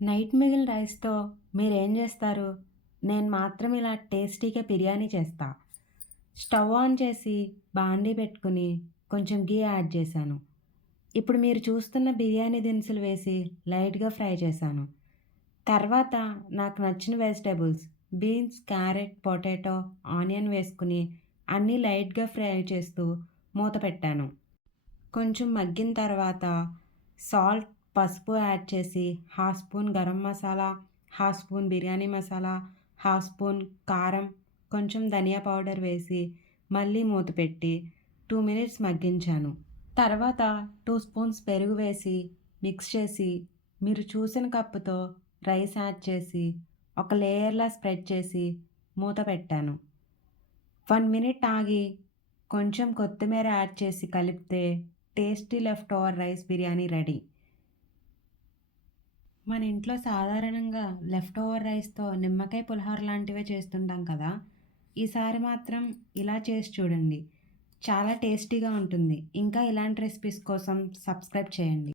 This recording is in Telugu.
నైట్ మిగిలిన రైస్‌తో మీరేం జేస్తారు? నేను మాత్రం ఇలా టేస్టీగా బిర్యానీ చేస్తా. స్టవ్ ఆన్ చేసి బాండీ పెట్టుకొని కొంచెం ఘీ యాడ్ చేశాను. ఇప్పుడు మీరు చూస్తున్న బిర్యానీ దినుసులు వేసి లైట్‌గా ఫ్రై చేశాను. తర్వాత నాకు నచ్చిన vegetables beans, carrot, potato, onion వేసుకొని అన్నీ లైట్‌గా ఫ్రై చేస్తూ మూత పెట్టాను. కొంచెం మగ్గిన తర్వాత సాల్ట్, పసుపు యాడ్ చేసి half spoon garam masala, half spoon biryani masala, half spoon కారం, కొంచెం ధనియా పౌడర్ వేసి మళ్ళీ మూత పెట్టి 2 మినిట్స్ మగ్గించాను. తర్వాత 2 స్పూన్స్ పెరుగు వేసి మిక్స్ చేసి మీరు చూసిన కప్పుతో రైస్ యాడ్ చేసి ఒక లేయర్‌లా స్ప్రెడ్ చేసి మూత పెట్టాను. 1 మినిట్ ఆగి కొంచెం కొత్తిమీర యాడ్ చేసి కలిపితే tasty left over rice biryani ready. మన ఇంట్లో సాధారణంగా లెఫ్ట్ ఓవర్ రైస్‌తో నిమ్మకాయ పులిహోర లాంటివే చేస్తుంటాం కదా! ఈసారి మాత్రం ఇలా చేసి చూడండి. చాలా టేస్టీగా ఉంటుంది. ఇంకా ఇలాంటి రెసిపీస్ కోసం సబ్స్క్రైబ్ చేయండి.